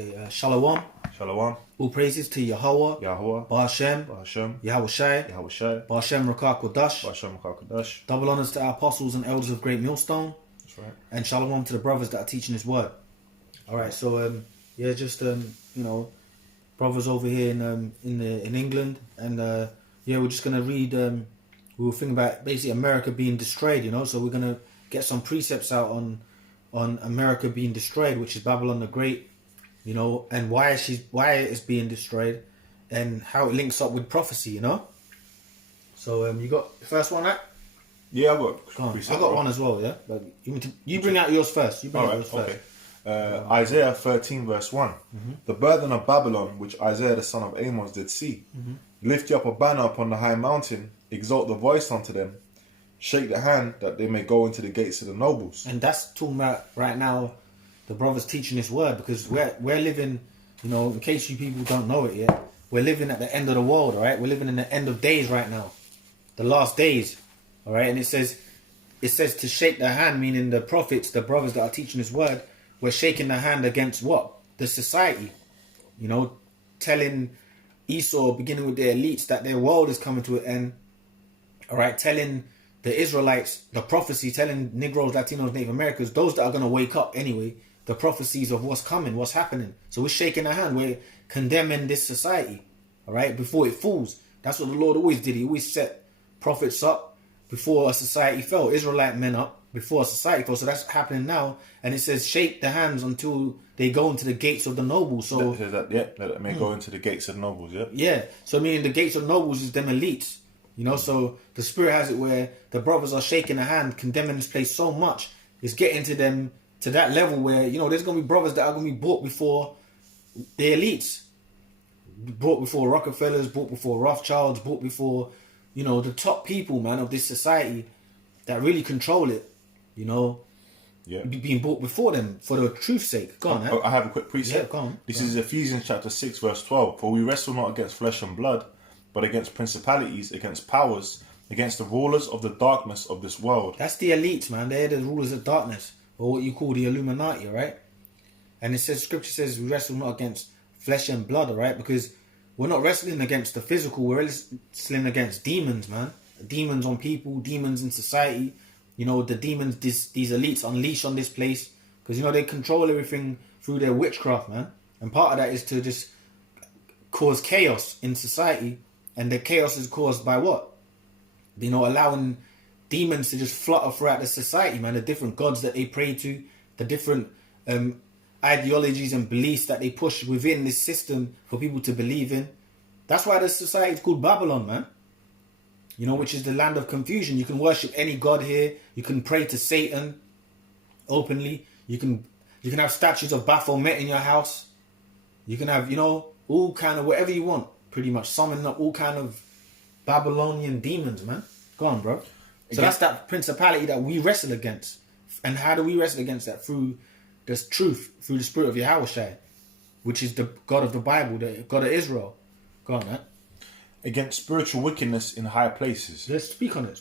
Okay, Shalom. Shalom. All praises to Yahweh, Yahweh. Ba'ashem, Ba'ashem. Yahweh Shai, Yahweh Shai. Ba'ashem Rakah Kodash. Ba'ashem Kakadash. Double honors to our apostles and elders of Great Millstone. That's right. And Shalom to the brothers that are teaching His word. Alright, so brothers over here in England, and we're just gonna read. We were thinking about basically America being destroyed, so we're gonna get some precepts out on America being destroyed, which is Babylon the Great, and why it is being destroyed, and how it links up with prophecy, So you got the first one, right? Yeah, I got. Go on. I got one as well, yeah. But you bring out yours first. You bring out yours first. Okay. Isaiah 13 verse 1. Mm-hmm. The burden of Babylon, which Isaiah the son of Amos did see. Mm-hmm. Lift you up a banner upon the high mountain, exalt the voice unto them, shake the hand that they may go into the gates of the nobles. And that's talking about right now, the brothers teaching this word, because we're living, in case you people don't know it yet, we're living at the end of the world, all right? We're living in the end of days right now, the last days, all right? And it says to shake the hand, meaning the prophets, the brothers that are teaching this word, we're shaking the hand against what? The society, telling Esau, beginning with the elites, that their world is coming to an end, all right? Telling the Israelites, the prophecy, telling Negroes, Latinos, Native Americans, those that are going to wake up anyway, the prophecies of what's coming, what's happening. So we're shaking our hand. We're condemning this society, all right, before it falls. That's what the Lord always did. He always set prophets up before a society fell, Israelite men up before a society fell. So that's happening now. And it says, shake the hands until they go into the gates of the nobles. So It says that it may go into the gates of the nobles, yeah? Yeah. So meaning the gates of nobles is them elites. So the Spirit has it where the brothers are shaking a hand, condemning this place so much, it's getting to them to that level where, there's going to be brothers that are going to be brought before the elites. Brought before Rockefellers, brought before Rothschilds, brought before, the top people, man, of this society that really control it, Yeah. being brought before them for the truth's sake. Go on, man. I have a quick precept. Yeah, go on. This is Ephesians chapter 6 verse 12. For we wrestle not against flesh and blood, but against principalities, against powers, against the rulers of the darkness of this world. That's the elites, man. They're the rulers of darkness, or what you call the Illuminati, right? And Scripture says we wrestle not against flesh and blood, right? Because we're not wrestling against the physical, we're wrestling against demons, man. Demons on people, demons in society. The demons these elites unleash on this place. Because, they control everything through their witchcraft, man. And part of that is to just cause chaos in society. And the chaos is caused by what? Allowing demons to just flutter throughout the society, man. The different gods that they pray to, the different ideologies and beliefs that they push within this system for people to believe in. That's why the society is called Babylon, man. Which is the land of confusion. You can worship any god here. You can pray to Satan openly. You can have statues of Baphomet in your house. You can have, all kind of whatever you want. Pretty much summoning up all kind of Babylonian demons, man. Go on, bro. So that's that principality that we wrestle against. And how do we wrestle against that? Through this truth, through the spirit of Yahweh Shai, which is the God of the Bible, the God of Israel. Go on, man. Against spiritual wickedness in high places. Let's speak on it.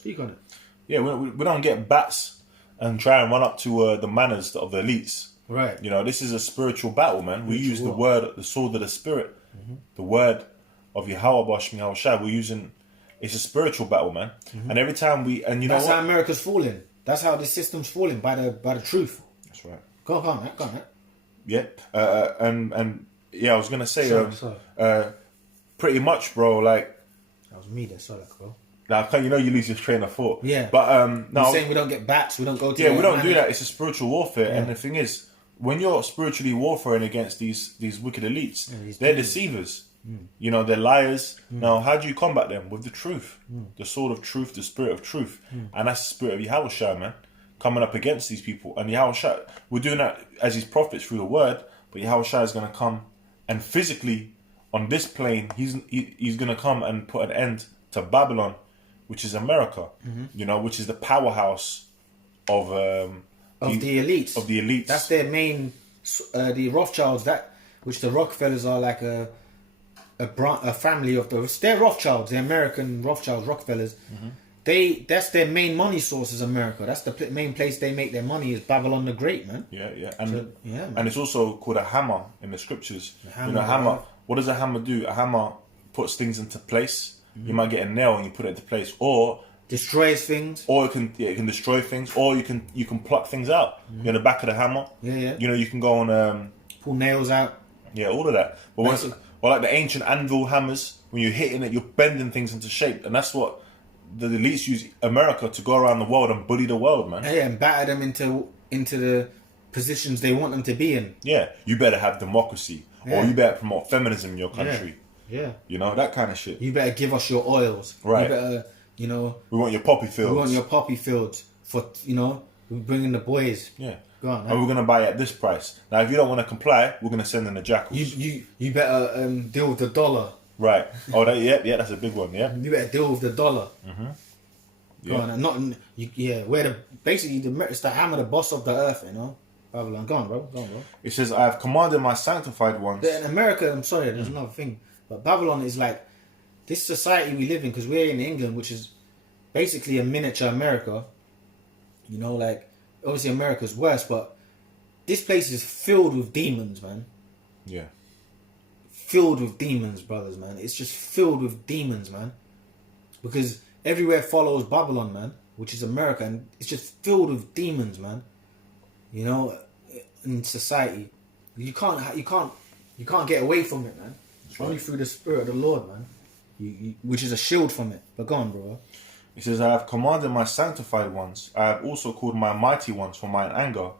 Yeah, we don't get bats and try and run up to the manners of the elites. Right. This is a spiritual battle, man. We use the word, the sword of the spirit, the word of Yahweh Bashmi Yahweh Shai. It's a spiritual battle, man. And every time that's how America's falling. That's how the system's falling by the truth. That's right. Go on, man. Yeah. I was gonna say, pretty much, bro. Like that was me that saw that, bro. Like, you lose your train of thought. Yeah. But no, you're saying we don't get bats. We don't go to. Yeah, we don't do that. It's a spiritual warfare, Yeah. and the thing is, when you're spiritually warfaring against these wicked elites, they're deceivers. They're liars. Now, how do you combat them? With the truth, the sword of truth, the spirit of truth, and that's the spirit of Yahweh Shai, man, coming up against these people. And Yahweh Shai, we're doing that as His prophets through the word, but Yahweh Shai is going to come and physically on this plane, he's going to come and put an end to Babylon, which is America, which is the powerhouse of the elites. Of the elites. That's their main. The Rothschilds, which the Rockefellers are like a family of those. They're Rothschilds, the American Rothschilds, Rockefellers. that's their main money source is America. That's the main place they make their money is Babylon the Great, man. Yeah. Man. And it's also called a hammer in the scriptures. Hammer, hammer. What does a hammer do? A hammer puts things into place. You might get a nail and you put it into place, or destroys things, or it can destroy things, or you can pluck things out. In the back of the hammer. Yeah. You can go on pull nails out. Yeah, all of that. But or like the ancient anvil hammers, when you're hitting it, you're bending things into shape, and that's what the elites use America to go around the world and bully the world, man. Yeah, and batter them into the positions they want them to be in. Yeah, you better have democracy, or you better promote feminism in your country. Yeah. That kind of shit. You better give us your oils. Right. You better, we want your poppy fields. We want your poppy fields for, we're bringing the boys. Yeah. Go on. And we're going to buy it at this price. Now, if you don't want to comply, we're going to send in the jackals. You better deal with the dollar. Right. Oh, that's a big one, yeah. You better deal with the dollar. Mm-hmm. Yeah. Go on. It's the hammer, the boss of the earth, Babylon. Go on, bro. It says, I have commanded my sanctified ones. In America, I'm sorry, there's another thing. But Babylon is like this society we live in, because we're in England, which is basically a miniature America. Obviously America's worse, but this place is filled with demons, man. Yeah. Filled with demons, brothers, man. It's just filled with demons, man. Because everywhere follows Babylon, man, which is America, and it's just filled with demons, man. In society, you can't get away from it, man. It's only through the Spirit of the Lord, man. Which is a shield from it. But go on, bro. It says, I have commanded my sanctified ones. I have also called my mighty ones for mine anger,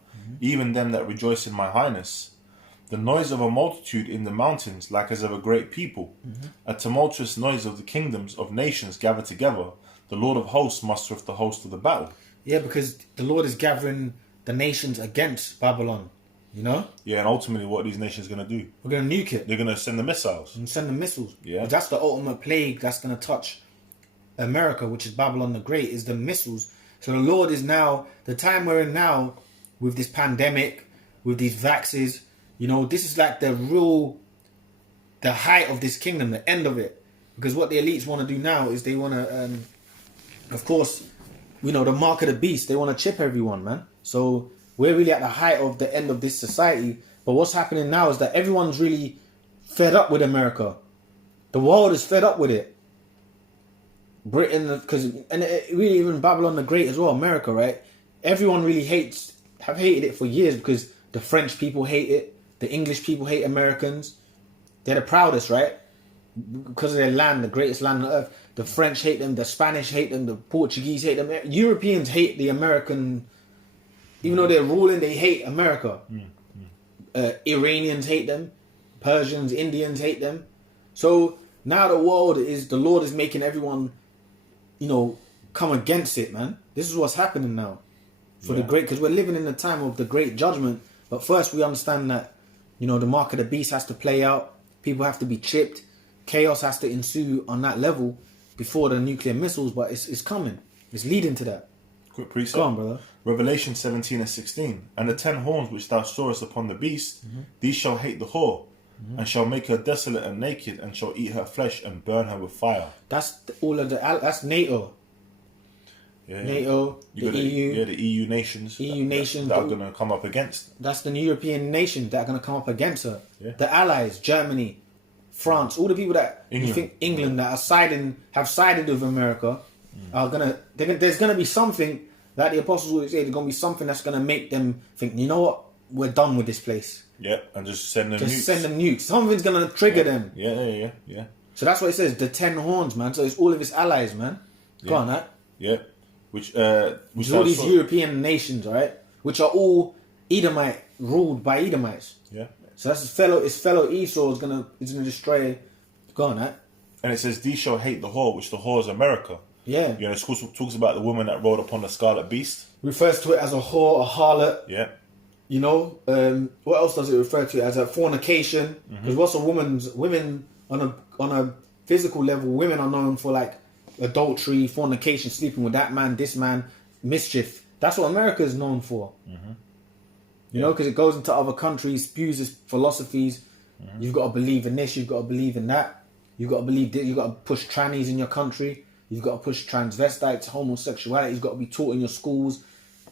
even them that rejoice in my highness. The noise of a multitude in the mountains, like as of a great people. A tumultuous noise of the kingdoms of nations gathered together. The Lord of hosts mustereth the host of the battle. Yeah, because the Lord is gathering the nations against Babylon. Yeah, and ultimately what are these nations going to do? We're going to nuke it. They're going to send the missiles. Yeah. But that's the ultimate plague that's going to touch America, which is Babylon the Great, is the missiles. So the Lord is now, the time we're in now, with this pandemic, with these vaxes, this is like the height of this kingdom, the end of it. Because what the elites want to do now is they want to, of course, the mark of the beast. They want to chip everyone, man. So we're really at the height of the end of this society. But what's happening now is that everyone's really fed up with America. The world is fed up with it. Britain, and really even Babylon the Great as well, America, right? Everyone really have hated it for years, because the French people hate it. The English people hate Americans. They're the proudest, right? Because of their land, the greatest land on earth. The French hate them. The Spanish hate them. The Portuguese hate them. Europeans hate the American. Even though they're ruling, they hate America. Iranians hate them. Persians, Indians hate them. So now the Lord is making everyone, come against it, man. This is what's happening now. Because we're living in the time of the great judgment. But first we understand that, the mark of the beast has to play out. People have to be chipped. Chaos has to ensue on that level before the nuclear missiles. But it's coming. It's leading to that. Quick precept. Go on, brother. Revelation 17:16. And the 10 horns which thou sawest upon the beast, these shall hate the whore, and shall make her desolate and naked, and shall eat her flesh and burn her with fire. That's that's NATO. Yeah, NATO, the EU. Yeah, the EU nations. That are going to come up against. That's the European nations that are going to come up against her. Yeah. The allies, Germany, France, all the people that you think England that have sided with America are there's going to be something that the apostles would say. There's going to be something that's going to make them think, you know what, we're done with this place. Yeah, and just send them nukes. Send them nukes. Something's going to trigger them. Yeah. So that's what it says, the 10 horns, man. So it's all of its allies, man. Go on, that. Yeah. Which all these European nations, right? Which are all Edomite, ruled by Edomites. Yeah. So that's his fellow Esau is gonna destroy. Go on, that. And it says, "These shall hate the whore," which the whore is America. Yeah. It talks about the woman that rode upon the scarlet beast. Refers to it as a whore, a harlot. Yeah. What else does it refer to it as? A fornication. Because what's women on a physical level, women are known for like adultery, fornication, sleeping with that man, this man, mischief. That's what America is known for. Because it goes into other countries, spews its philosophies. You've got to believe in this, you've got to believe in that. You've got to believe this, you've got to push trannies in your country. You've got to push transvestites, homosexuality. It's got to be taught in your schools.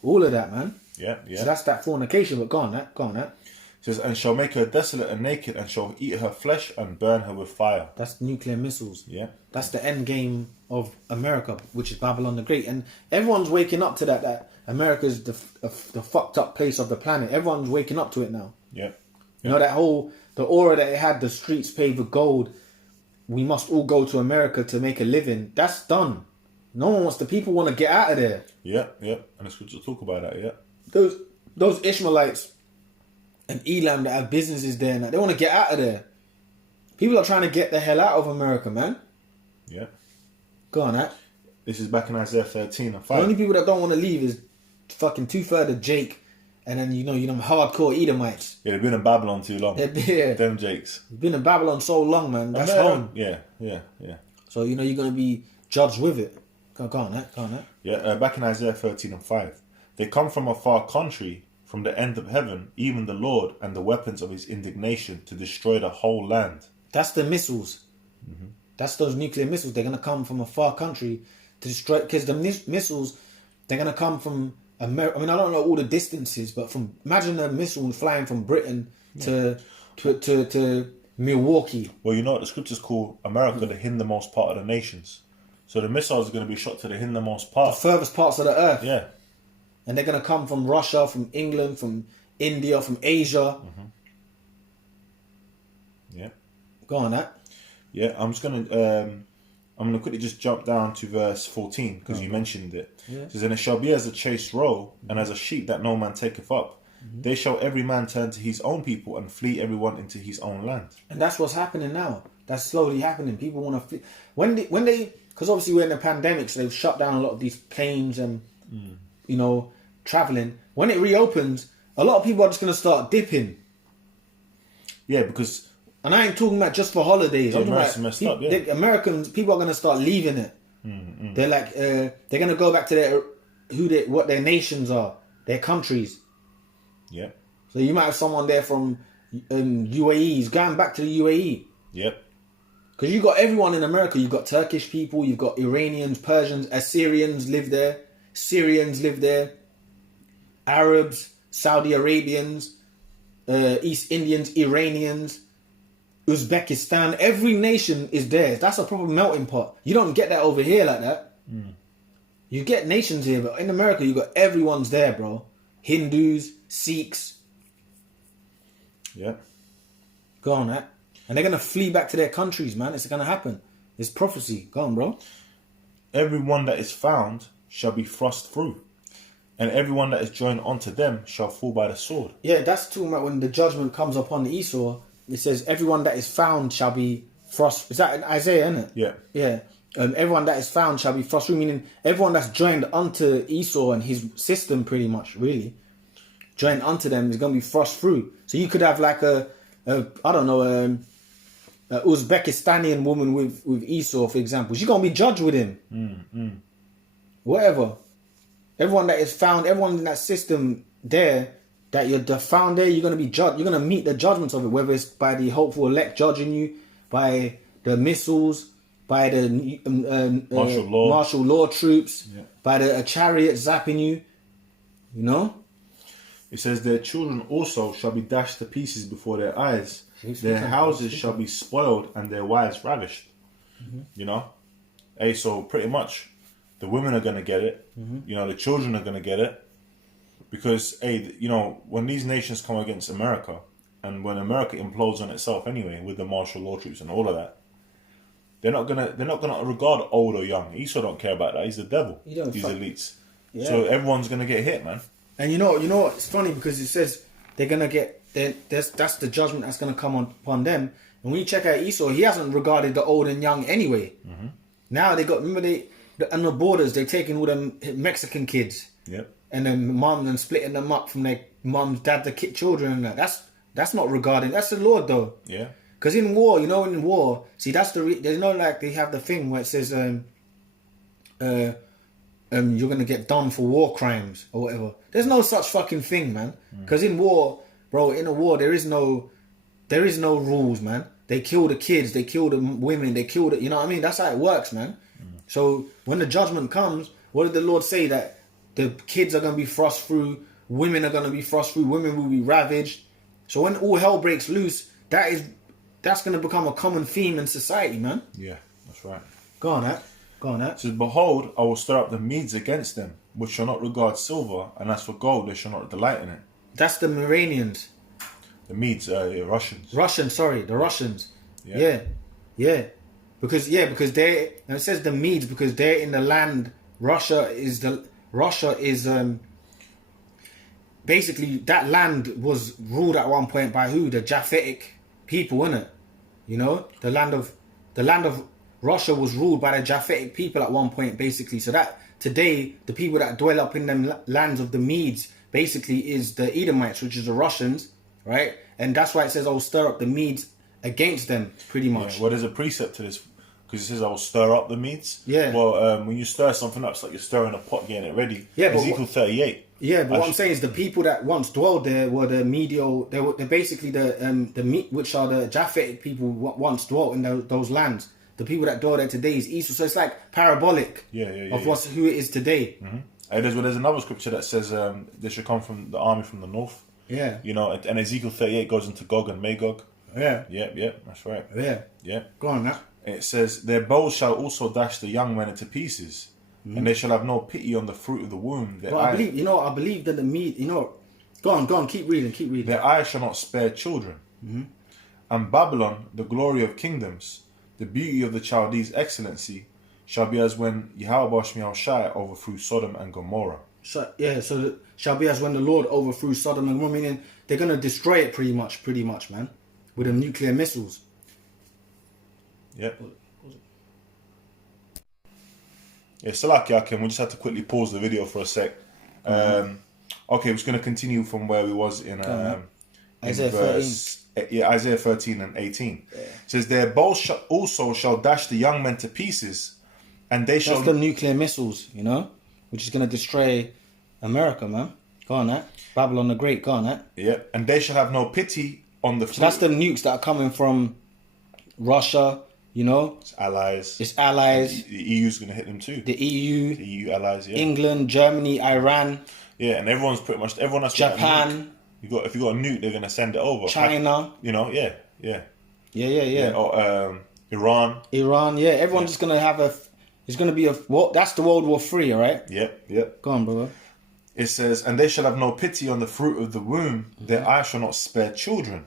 All of that, man. Yeah, yeah. So that's that fornication. But go on, that. It says, and shall make her desolate and naked, and shall eat her flesh and burn her with fire. That's nuclear missiles. Yeah. That's the end game of America, which is Babylon the Great. And everyone's waking up to that America's the fucked up place of the planet. Everyone's waking up to it now. Yeah. You know, the aura that it had, the streets paved with gold. We must all go to America to make a living. That's done. No one wants, the people want to get out of there. Yeah, yeah. And it's good to talk about that, yeah. Those Ishmaelites and Elam that have businesses there, they want to get out of there. People are trying to get the hell out of America, man. Yeah. Go on, that. This is back in Isaiah 13 and 5. The only people that don't want to leave is fucking 2/3 of Jake, and then you know hardcore Edomites. Yeah, they've been in Babylon too long. Yeah. Them Jakes. You've been in Babylon so long, man. That's home. Yeah. So you know you're gonna be judged with it. Go on, that. Yeah, back in Isaiah 13 and 5. They come from a far country, from the end of heaven, even the Lord and the weapons of his indignation to destroy the whole land. That's the missiles. Mm-hmm. That's those nuclear missiles. They're gonna come from a far country to destroy. Because the missiles, they're gonna come from America. I mean, I don't know all the distances, but imagine a missile flying from Britain to Milwaukee. Well, you know what the scriptures call America the hindermost part of the nations. So the missiles are going to be shot to the hindermost part. The furthest parts of the earth. Yeah. And they're going to come from Russia, from England, from India, from Asia. Mm-hmm. Yeah. Go on, that. Yeah, I'm gonna quickly just jump down to verse 14 because you mentioned it. Yeah. It says, and it shall be as a chased roe and as a sheep that no man taketh up. Mm-hmm. They shall every man turn to his own people and flee everyone into his own land. And that's what's happening now. That's slowly happening. People want to flee. When they, because obviously we're in a pandemic, so they've shut down a lot of these planes and traveling. When it reopens, a lot of people are just going to start dipping. Yeah, because... And I ain't talking about just for holidays. The Americans messed up, yeah. The Americans, people are going to start leaving it. Mm-hmm. They're like, they're going to go back to what their nations are, their countries. Yeah. So you might have someone there from UAE. He's going back to the UAE. Yep. Because you've got everyone in America. You've got Turkish people. You've got Iranians, Persians, Assyrians live there. Syrians live there. Arabs, Saudi Arabians, East Indians, Iranians, Uzbekistan. Every nation is theirs. That's a proper melting pot. You don't get that over here like that. Mm. You get nations here, but in America, you got everyone's there, bro. Hindus, Sikhs. Yeah. Go on, that. And they're going to flee back to their countries, man. It's going to happen. It's prophecy. Go on, bro. Everyone that is found shall be thrust through, and everyone that is joined unto them shall fall by the sword. Yeah, that's talking about when the judgment comes upon Esau. It says, everyone that is found shall be thrust. Is that in Isaiah, isn't it? Yeah. Yeah. Everyone that is found shall be thrust through, meaning everyone that's joined unto Esau and his system, pretty much, really. Joined unto them is going to be thrust through. So you could have like a Uzbekistani woman with Esau, for example. She's going to be judged with him. Whatever. Everyone that is found, everyone in that system there, that you're found there, you're going to be judged. You're going to meet the judgments of it, whether it's by the hopeful elect judging you, by the missiles, by the martial law troops, by the chariot zapping you. You know? It says, their children also shall be dashed to pieces before their eyes. Their houses shall be spoiled and their wives ravished. Mm-hmm. You know? Hey, so pretty much the women are going to get it. Mm-hmm. You know, the children are going to get it. Because, hey, you know, when these nations come against America, and when America implodes on itself anyway, with the martial law troops and all of that, they're not gonna regard old or young. Esau don't care about that. He's the devil. These elites. Yeah. So everyone's gonna get hit, man. And you know what? It's funny because it says they're gonna get. That's the judgment that's gonna come upon them. And when you check out Esau, he hasn't regarded the old and young anyway. Mm-hmm. Now on the borders they're taking all them Mexican kids. Yep. And then mum and splitting them up from their mum's dad, the children, and that's not regarding. That's the Lord though. Yeah. Because in war, see that's there's no like they have the thing where it says you're gonna get done for war crimes or whatever. There's no such fucking thing, man. Because in war, bro, in a war there is no rules, man. They kill the kids, they kill the women, they kill the, you know what I mean? That's how it works, man. So when the judgment comes, what did the Lord say? That the kids are going to be thrust through, women are going to be thrust through, women will be ravaged. So when all hell breaks loose, that's going to become a common theme in society, man. Yeah, that's right. Go on, that. It says, behold, I will stir up the Medes against them, which shall not regard silver, and as for gold, they shall not delight in it. That's the Iranians. The Medes, Russians. The Russians. Yeah. Because they, and it says the Medes because they're in the land. Russia is basically that land was ruled at one point by who? The Japhetic people, innit? You know, the land of Russia was ruled by the Japhetic people at one point, basically. So that today the people that dwell up in them lands of the Medes basically is the Edomites, which is the Russians, right? And that's why it says, "I'll stir up the Medes against them," pretty much. Yeah, well, there's a precept to this because it says, "I'll stir up the Medes." Yeah. Well, when you stir something up, it's like you're stirring a pot, getting it ready. Yeah, but Ezekiel 38. Yeah, but what I'm saying is the people that once dwelled there were the medial. They're basically which are the Japhetic people once dwelt in those lands. The people that dwell there today is Esau. So it's like parabolic of who it is today. Mm-hmm. There's another scripture that says they should come from the army from the north. Yeah. You know, and Ezekiel 38 goes into Gog and Magog. Yeah. Yeah, that's right. Yeah. Yeah. Go on, that. It says, their bows shall also dash the young men into pieces, and they shall have no pity on the fruit of the womb. But I believe that the meat, go on, keep reading. Their eyes shall not spare children. Mm-hmm. And Babylon, the glory of kingdoms, the beauty of the Chaldees' excellency, shall be as when Yahweh Shai overthrew Sodom and Gomorrah. So shall be as when the Lord overthrew Sodom and Gomorrah, meaning they're going to destroy it pretty much, man, with them nuclear missiles. Yep. Yeah, Salaki Akim, we just had to quickly pause the video for a sec. Okay, we're just going to continue from where we was in Isaiah 13. Yeah, Isaiah 13 and 18. Yeah. It says, their bows also shall dash the young men to pieces, and they shall... That's the nuclear missiles, which is going to destroy America, man. Go on, that. Babylon the Great, go on, that. Yeah, and they shall have no pity on the... So that's the nukes that are coming from Russia, It's allies. The EU's going to hit them too. The EU. The EU allies, yeah. England, Germany, Iran. Yeah, and everyone that's Japan. If you got a nuke, they're going to send it over. China. Yeah. Or Iran. Yeah. Everyone's just going to have it's going to be that's the World War III, right? Yep. Go on, brother. It says, and they shall have no pity on the fruit of the womb. Their eyes shall not spare children.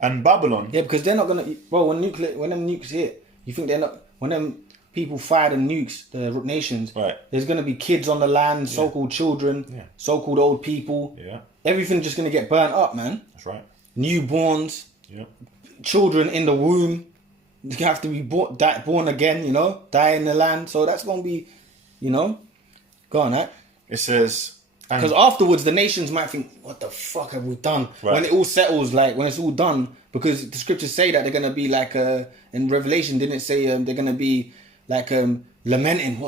And Babylon. Yeah, because they're not going to... Well, when them nukes hit, you think they're not... When them people fire the nukes, the nations, right, there's going to be kids on the land, so-called children, so-called old people. Yeah. Everything's just going to get burnt up, man. That's right. Newborns. Yeah. Children in the womb. You have to be born again, die in the land. So that's going to be, Go on, that. It says... Because afterwards, the nations might think, what the fuck have we done? Right. When it all settles, when it's all done, because the scriptures say that they're going to be like, in Revelation, didn't it say they're going to be like lamenting,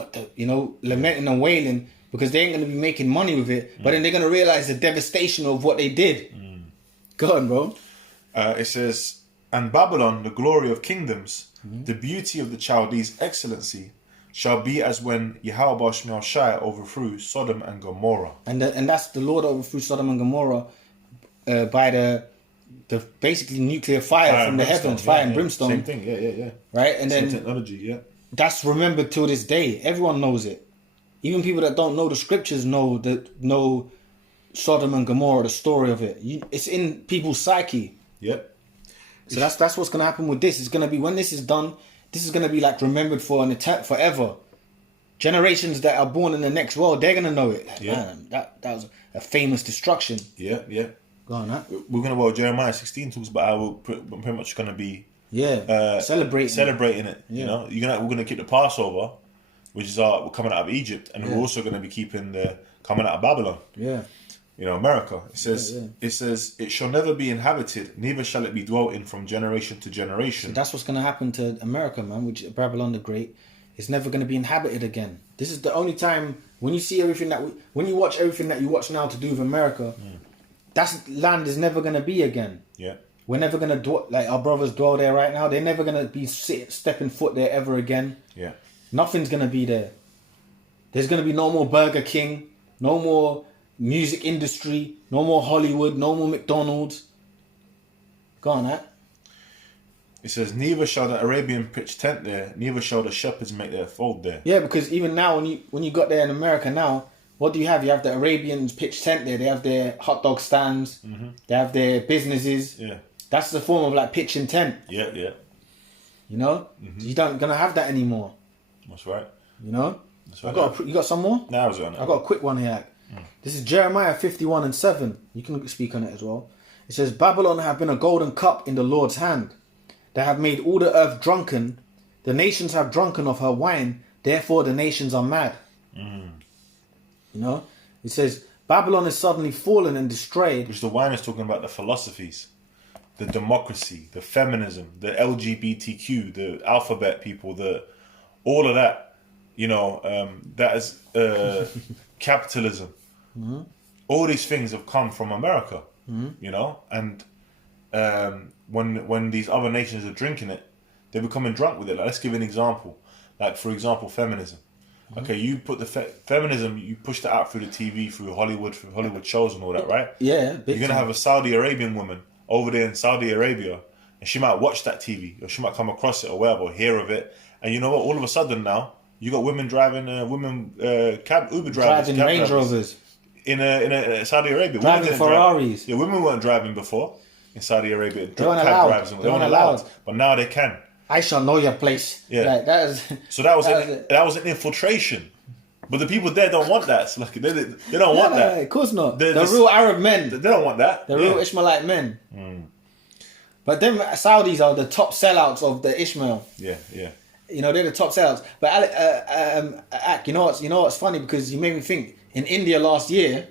lamenting and wailing, because they ain't going to be making money with it, but then they're going to realize the devastation of what they did. Go on, bro. It says, and Babylon, the glory of kingdoms, the beauty of the Chaldees' excellency, shall be as when Yahweh Shai overthrew Sodom and Gomorrah. And that's the Lord overthrew Sodom and Gomorrah by the basically nuclear fire from the heavens, fire and brimstone. Same thing, yeah. Right? And same then technology, yeah. That's remembered till this day. Everyone knows it. Even people that don't know the scriptures know Sodom and Gomorrah, the story of it. It's in people's psyche. Yep. So that's what's going to happen with this. It's going to be, when this is done, this is going to be like remembered for an attack forever. Generations that are born in the next world, they're going to know it. Man, that was a famous destruction. Yeah. Go on, that. We're going to Jeremiah 16 talks about how we're pretty much going to be celebrating it. Yeah. We're going to keep the Passover, which is we're coming out of Egypt, and we're also going to be keeping the coming out of Babylon. Yeah. America. It says, it shall never be inhabited, neither shall it be dwelt in from generation to generation. So that's what's going to happen to America, man, which is Babylon the Great. It's never going to be inhabited again. This is the only time when you see everything when you watch everything that you watch now to do with America, that land is never going to be again. Yeah. We're never going to our brothers dwell there right now. They're never going to be stepping foot there ever again. Yeah. Nothing's gonna be there. There's gonna be no more Burger King, no more music industry, no more Hollywood, no more McDonald's. Go on, that. It says, neither shall the Arabian pitch tent there, neither shall the shepherds make their fold there. Yeah, because even now, when you got there in America now, what do you have? You have the Arabians pitch tent there. They have their hot dog stands. Mm-hmm. They have their businesses. Yeah. That's the form of like pitching tent. Yeah, yeah. You know? Mm-hmm. You don't gonna have that anymore. That's right. You know? That's right. You got some more? No, I was on it. I got a quick one here. This is Jeremiah 51:7. You can speak on it as well. It says, Babylon have been a golden cup in the Lord's hand. They have made all the earth drunken. The nations have drunken of her wine. Therefore the nations are mad. You know? It says, Babylon is suddenly fallen and destroyed. Which the wine is talking about the philosophies, the democracy, the feminism, the LGBTQ, the alphabet people, all of that. You know, that is capitalism. Mm-hmm. All these things have come from America. Mm-hmm. You know, and when these other nations are drinking it, they're becoming drunk with it. Like, let's give an example. Like, for example, feminism. Mm-hmm. Okay, you put the feminism, you push that out through the TV, through Hollywood shows and all that, right? Yeah. You're gonna have a Saudi Arabian woman over there in Saudi Arabia, and she might watch that TV, or she might come across it, or whatever, or hear of it. And you know what? All of a sudden now, you got women driving, Uber drivers, driving Range Rovers in Saudi Arabia, driving Ferraris. Yeah, women weren't driving before in Saudi Arabia. They weren't allowed. They weren't allowed, but now they can. I shall know your place. Yeah, like, that was an infiltration. But the people there don't want that. So like, they don't want that. Of course not. The real Arab men. They don't want that. The real Ishmaelite men. But them Saudis are the top sellouts of the Ishmael. Yeah, yeah. You know, they're the top sellouts. But Ak, you know what's funny, because you made me think. In India last year,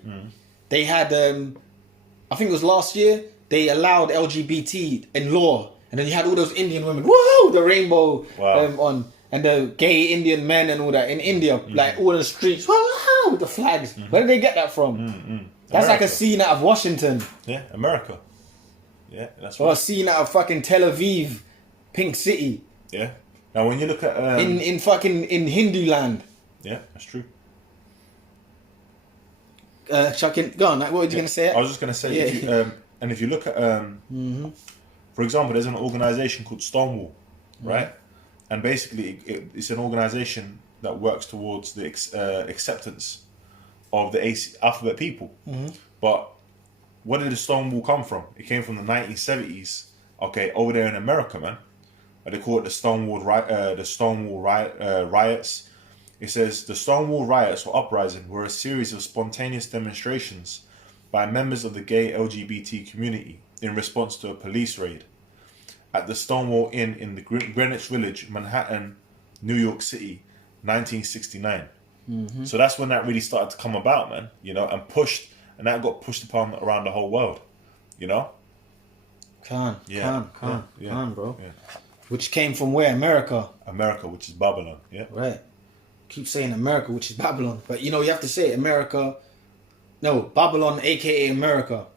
they had, I think it was last year, they allowed LGBT in law. And then you had all those Indian women, whoa, the rainbow on. And the gay Indian men and all that in India, like all in the streets, wow, with the flags. Where did they get that from? That's like a scene out of Washington. Yeah, America. Yeah, that's right. Or a scene out of fucking Tel Aviv, Pink City. Yeah. Now when you look at in Hindu land. Yeah, that's true. Shakin, go on. What were you going to say? I was just going to say, if you look at, for example, there's an organisation called Stonewall, right? And basically, it's an organisation that works towards the acceptance of the alphabet people. But where did the Stonewall come from? It came from the 1970s. Okay, over there in America, man. They call it the Stonewall riots. It says the Stonewall riots or uprising were a series of spontaneous demonstrations by members of the gay LGBT community in response to a police raid at the Stonewall Inn in the Greenwich Village, Manhattan, New York City, 1969. So that's when that really started to come about, man. You know, and that got pushed upon around the whole world. You know. Khan, bro. Yeah. Which came from where? America, which is Babylon. Yeah. Right. Keep saying America, which is Babylon, but you know you have to say America. No, Babylon, A.k.a. America,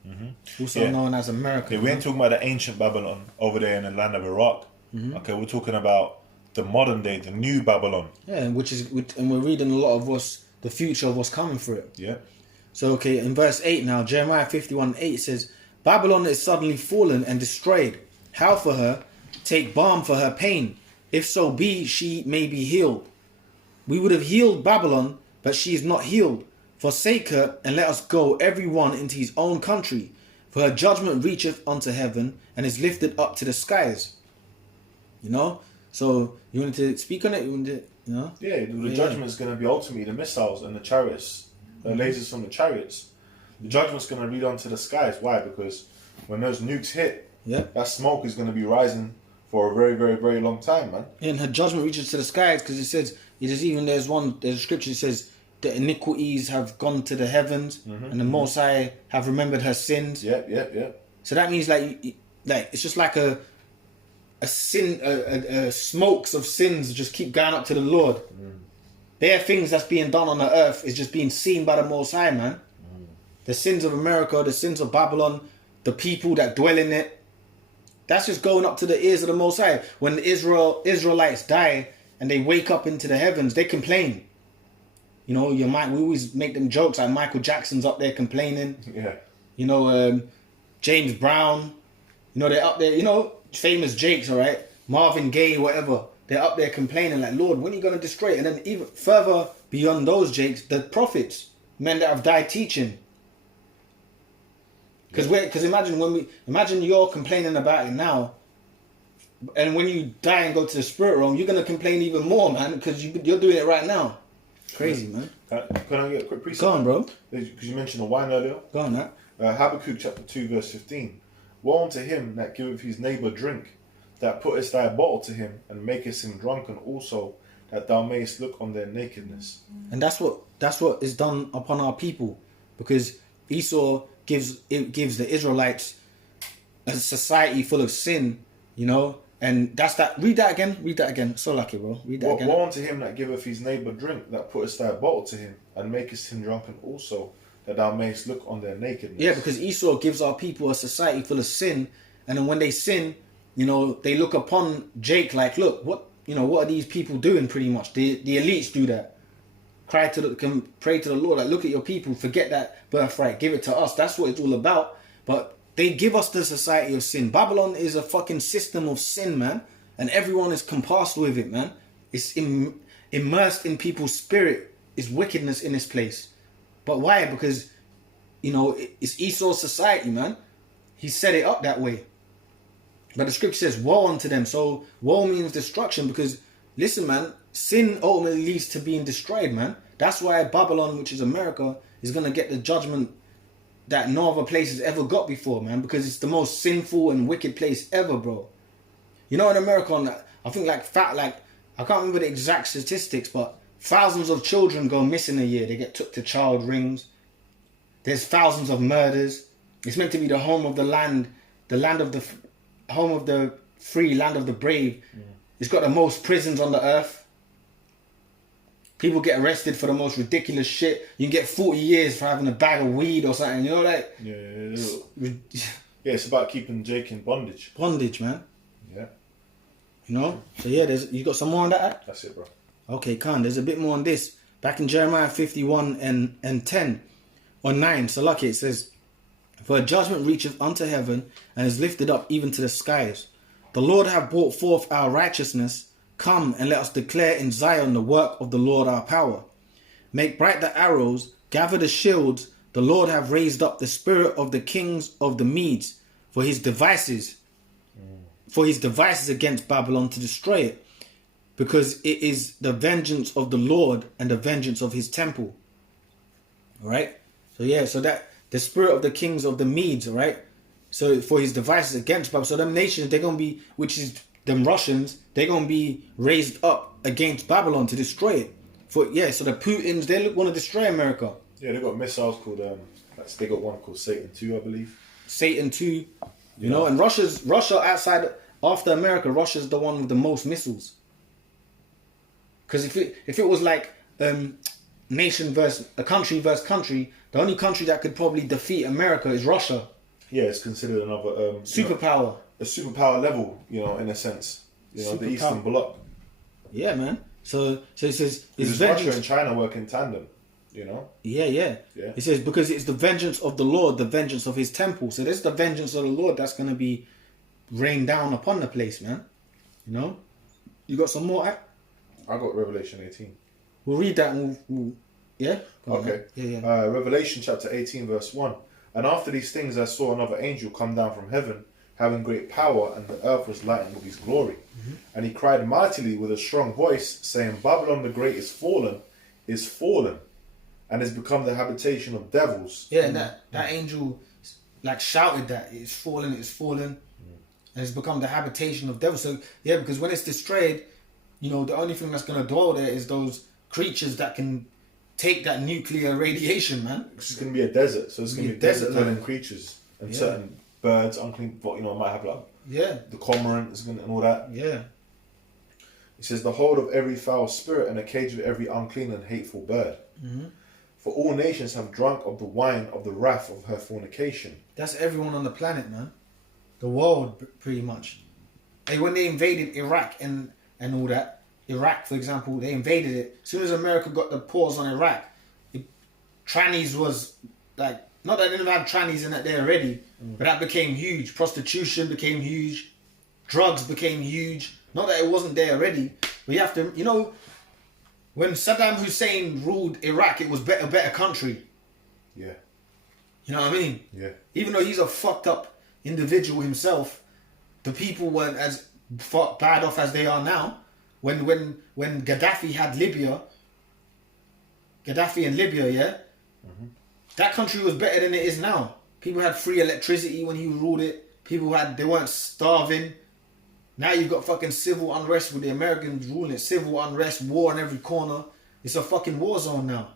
also known as America. Yeah, we ain't talking about the ancient Babylon over there in the land of Iraq. Okay, we're talking about the modern day, the new Babylon. Yeah, and we're reading a lot of the future of what's coming for it. Yeah. So okay, in verse 8 now, Jeremiah 51:8 says, Babylon is suddenly fallen and destroyed. How for her? Take balm for her pain. If so be, she may be healed. We would have healed Babylon, but she is not healed. Forsake her, and let us go every one into his own country. For her judgment reacheth unto heaven, and is lifted up to the skies. You know? So, you wanted to speak on it? Yeah, the judgment is going to be ultimately the missiles and the chariots, the lasers from the chariots. The judgment's going to lead onto the skies. Why? Because when those nukes hit, that smoke is going to be rising for a very, very, very long time, man. And her judgment reaches to the skies, because it says, there's a scripture that says, the iniquities have gone to the heavens, and the Most High have remembered her sins. Yep. So that means like it's just like a smokes of sins just keep going up to the Lord. There are things that's being done on the earth is just being seen by the Most High, man. The sins of America, the sins of Babylon, the people that dwell in it. That's just going up to the ears of the Most High. When the Israelites die and they wake up into the heavens, they complain. You know, we always make them jokes like Michael Jackson's up there complaining. Yeah. You know, James Brown. You know, they're up there. You know, famous Jakes, all right? Marvin Gaye, whatever. They're up there complaining like, Lord, when are you going to destroy it? And then even further beyond those Jakes, the prophets, men that have died teaching. Because imagine you're complaining about it now, and when you die and go to the spirit realm, you're going to complain even more, man, because you're doing it right now. Crazy, man. Can I get a quick precept? Go on, bro. Because you mentioned the wine earlier. Go on, that. Habakkuk chapter 2 verse 15. Woe unto him that giveth his neighbour drink, that puttest thy bottle to him, and makest him drunken also, that thou mayest look on their nakedness. And that's what is done upon our people, because Esau gives the Israelites a society full of sin, you know. And that's that. Read that again. So lucky, bro. Read that again. Woe unto him that giveth his neighbour drink, that puttest thy bottle to him, and makest him drunken also, that thou mayest look on their nakedness. Yeah, because Esau gives our people a society full of sin, and then when they sin, you know, they look upon Jake like, look, what are these people doing? Pretty much, the elites do that. Pray to the Lord, like, look at your people, forget that birthright, give it to us. That's what it's all about. But they give us the society of sin. Babylon is a fucking system of sin, man. And everyone is compassed with it, man. It's immersed in people's spirit. It's wickedness in this place. But why? Because, you know, it's Esau's society, man. He set it up that way. But the scripture says, woe unto them. So woe means destruction, because, listen, man, sin ultimately leads to being destroyed, man. That's why Babylon, which is America, is going to get the judgment that no other place has ever got before, man, because it's the most sinful and wicked place ever, bro. You know, in America, I think I can't remember the exact statistics, but thousands of children go missing a year. They get took to child rings. There's thousands of murders. It's meant to be the home of the land, home of the free, land of the brave. Yeah. It's got the most prisons on the earth. People get arrested for the most ridiculous shit. You can get 40 years for having a bag of weed or something. You know, like... Yeah, it's about keeping Jake in bondage. Bondage, man. Yeah. You know? So yeah, you got some more on that? That's it, bro. Okay, Khan, there's a bit more on this. Back in Jeremiah 51 and 10, or 9, so lucky, it says, for a judgment reacheth unto heaven, and is lifted up even to the skies. The Lord hath brought forth our righteousness. Come and let us declare in Zion the work of the Lord our power. Make bright the arrows, gather the shields. The Lord hath raised up the spirit of the kings of the Medes for his devices against Babylon to destroy it, because it is the vengeance of the Lord and the vengeance of his temple. All right. So yeah, so that the spirit of the kings of the Medes, all right. So for his devices against Babylon, so them nations, they're gonna be, which is them Russians, they're going to be raised up against Babylon to destroy it. So the Putins, they want to destroy America. Yeah, they got missiles called, they got one called Satan 2, I believe. Satan 2, you know, and Russia outside, after America, Russia's the one with the most missiles. Because if it was like nation versus country, the only country that could probably defeat America is Russia. Yeah, it's considered another... superpower. A superpower level, you know, in a sense. You know, the Eastern Bloc. Yeah, man. So it says... Because Russia and China work in tandem, you know? Yeah. It says, because it's the vengeance of the Lord, the vengeance of his temple. So this is the vengeance of the Lord that's going to be rained down upon the place, man. You know? You got some more? I got Revelation 18. We'll read that and we'll yeah? Okay. Yeah. Revelation chapter 18 verse 1. And after these things I saw another angel come down from heaven, having great power, and the earth was lightened with his glory. Mm-hmm. And he cried mightily with a strong voice, saying, Babylon the Great is fallen, and has become the habitation of devils. Yeah, and that angel shouted that it's fallen, and it's become the habitation of devils. So yeah, because when it's destroyed, you know, the only thing that's going to dwell there is those creatures that can take that nuclear radiation, man. It's going to be a desert, so it's going to be desert-dwelling creatures and certain birds, unclean, but you know, it might have the cormorant and all that. Yeah. It says, the hold of every foul spirit and a cage of every unclean and hateful bird. Mm-hmm. For all nations have drunk of the wine of the wrath of her fornication. That's everyone on the planet, man. The world, pretty much. Hey, when they invaded Iraq and all that, Iraq, for example, they invaded it. As soon as America got the paws on Iraq, trannies was like, not that they didn't have trannies in it there already, but that became huge. Prostitution became huge. Drugs became huge. Not that it wasn't there already, but you have to, you know, when Saddam Hussein ruled Iraq, it was a better country. Yeah. You know what I mean? Yeah. Even though he's a fucked up individual himself, the people weren't as bad off as they are now. When Gaddafi had Libya, Gaddafi and Libya, yeah, that country was better than it is now. People had free electricity when he ruled it. They weren't starving. Now you've got fucking civil unrest with the Americans ruling it. Civil unrest, war in every corner. It's a fucking war zone now.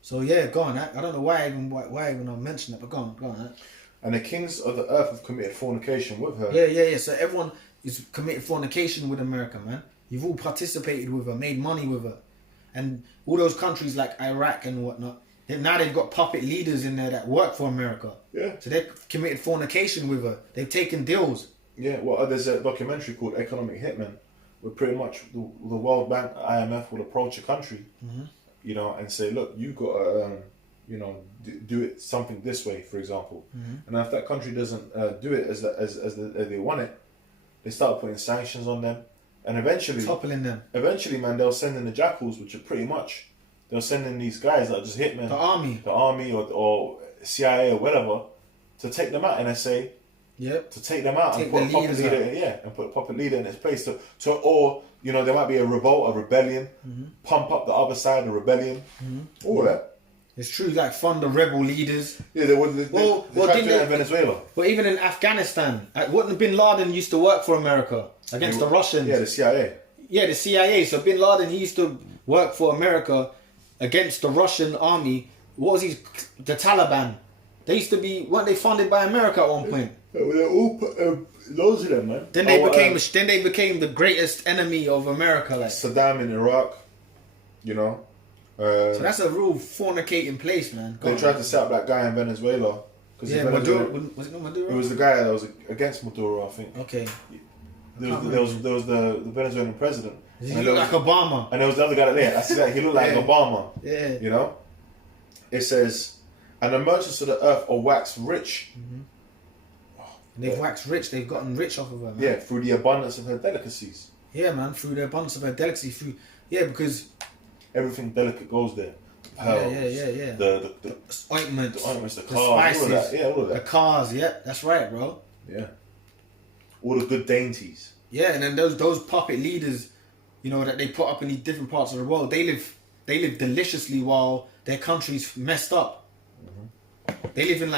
So yeah, go on. I don't know why I even mention it, but go on. And the kings of the earth have committed fornication with her. Yeah. So everyone is committed fornication with America, man. You've all participated with her, made money with her. And all those countries like Iraq and whatnot, now they've got puppet leaders in there that work for America. Yeah. So they've committed fornication with her. They've taken deals. Yeah, well, there's a documentary called Economic Hitman, where pretty much the World Bank, IMF, will approach a country, you know, and say, look, you got to, you know, do it something this way, for example. And if that country doesn't do it as they want it, they start putting sanctions on them, and eventually, toppling them. Eventually, man, they'll send in the jackals, which are pretty much, they'll send in these guys that are just hitmen, the army or CIA or whatever, to take them out, and they say. Yep. To take them out and put a puppet leader, and put a puppet leader in its place. Or you know, there might be a revolt, a rebellion, pump up the other side, a rebellion, all of that. It's true, like fund the rebel leaders. Yeah, they tried to do that in Venezuela. But even in Afghanistan, wouldn't Bin Laden used to work for America against the Russians? Yeah, the CIA. Yeah, the CIA. So Bin Laden, he used to work for America against the Russian army. What was he? The Taliban. They used to be, weren't they funded by America at one point? They're all loads of them, man. Then they became the greatest enemy of America, like Saddam in Iraq, you know. So that's a real fornicating place, man. They tried to set up that guy in Venezuela. Yeah, Maduro. Was it not Maduro? It was the guy that was against Maduro, I think. Okay. There was the Venezuelan president. He looked like Obama. And there was the other guy there. I see that he looked like Obama. Yeah. You know. It says, "And the merchants of the earth are waxed rich." And they've waxed rich. They've gotten rich off of her, man. Yeah, through the abundance of her delicacies. Yeah, man. Through the abundance of her delicacy. Because everything delicate goes there. Pearls, yeah. The ointments, the cars, spices, all of that. Yeah, all of that. The cars, yeah, that's right, bro. Yeah. All the good dainties. Yeah, and then those puppet leaders, you know, that they put up in these different parts of the world, they live deliciously while their country's messed up. They live in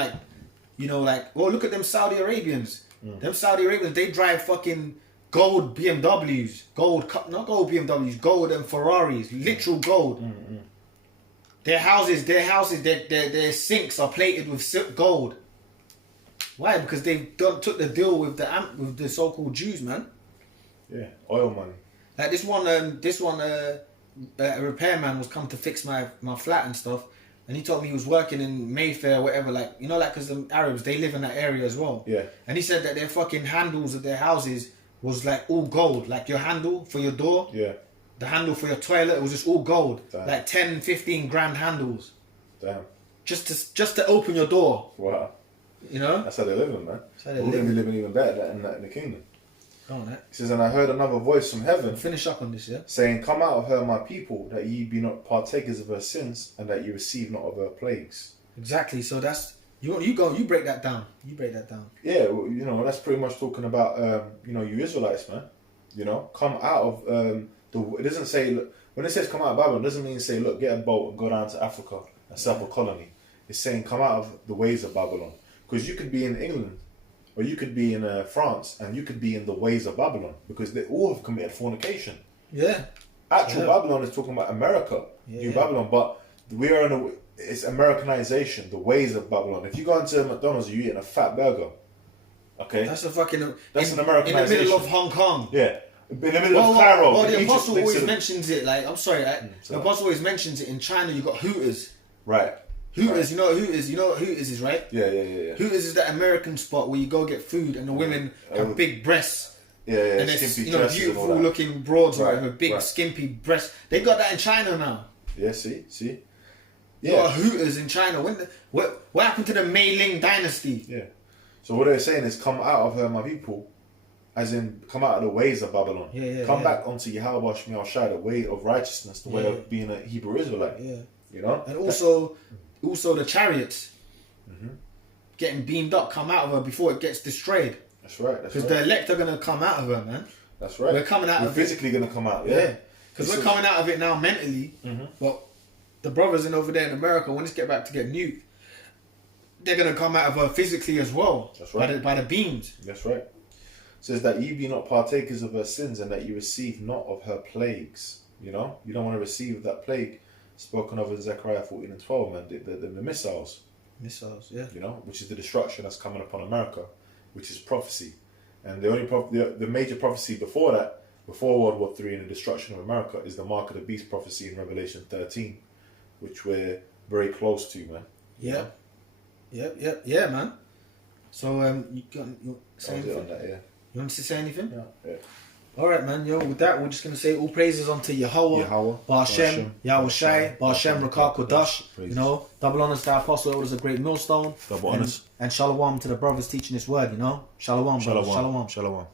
well, look at them Saudi Arabians. Them Saudi Arabians, they drive fucking gold BMWs, gold and Ferraris, literal gold. Their houses, their sinks are plated with gold. Why? Because they took the deal with the so-called Jews, man. Yeah, oil money. Like this one, a repairman was come to fix my flat and stuff, and he told me he was working in Mayfair or whatever, like, you know, like, because the Arabs, they live in that area as well. Yeah. And he said that their fucking handles of their houses was like all gold, like your handle for your door. Yeah. The handle for your toilet, it was just all gold. Damn. Like 10, 15 grand handles. Damn. Just to open your door. Wow. You know? That's how they're living, man. We're going to be living even better in the kingdom. Go on, He says, and I heard another voice from heaven. Finish up on this, yeah? Saying, come out of her, my people, that ye be not partakers of her sins, and that ye receive not of her plagues. Exactly. So that's... You break that down. You break that down. Yeah, well, you know, that's pretty much talking about, you Israelites, man. You know, come out of... it doesn't say... When it says come out of Babylon, it doesn't mean say, look, get a boat and go down to Africa and set up a colony. It's saying come out of the ways of Babylon. Because you could be in England, or you could be in France, and you could be in the ways of Babylon, because they all have committed fornication. Yeah. Actual Babylon is talking about America, New Babylon, but we are in it's Americanization, the ways of Babylon. If you go into McDonald's, you're eating a fat burger. Okay? That's an Americanization. In the middle of Hong Kong. Yeah. In the middle of Cairo. Well, the Apostle always mentions it, like, I'm sorry, the Apostle always mentions it in China, you got Hooters. Right. Hooters, you know what Hooters? You know what Hooters is, right? Yeah. Hooters is that American spot where you go get food and the women have big breasts and it's, you know, beautiful looking broads or whatever, big skimpy breasts. They got that in China now. Yeah, see. You got Hooters in China. What happened to the Mei Ling dynasty? Yeah. So what they're saying is, come out of her, my people, as in come out of the ways of Babylon. Come back onto Yahweh Shemiah Shai, the way of righteousness, the way of being a Hebrew Israelite. Yeah. You know? And also the chariots getting beamed up, come out of her before it gets destroyed. That's right. Because the elect are going to come out of her, man. That's right. We're coming out of it. We're physically going to come out, yeah. Because we're coming out of it now mentally, but the brothers in over there in America, when it's back to get nuked, they're going to come out of her physically as well. That's right. By the beams. That's right. It says that ye be not partakers of her sins, and that you receive not of her plagues. You know? You don't want to receive that plague spoken of in Zechariah 14 and 12, man. The missiles. Missiles, yeah. You know? Which is the destruction that's coming upon America, which is prophecy. And the only the major prophecy before that, before World War III and the destruction of America, is the Mark of the Beast prophecy in Revelation 13, which we're very close to, man. Yeah. Yeah, man. So, you say anything? On that, yeah. You want to say anything? Yeah. All right, man. Yo, with that, we're just going to say all praises unto Yahweh, Ba'Shem, Yahweh Shai, Ba'Shem, Rakah Kodash. You know, double honors to our apostle, elders, a great millstone. Double honors. And shalom to the brothers teaching this word, you know. Shalom, brothers. Shalom. Shalom.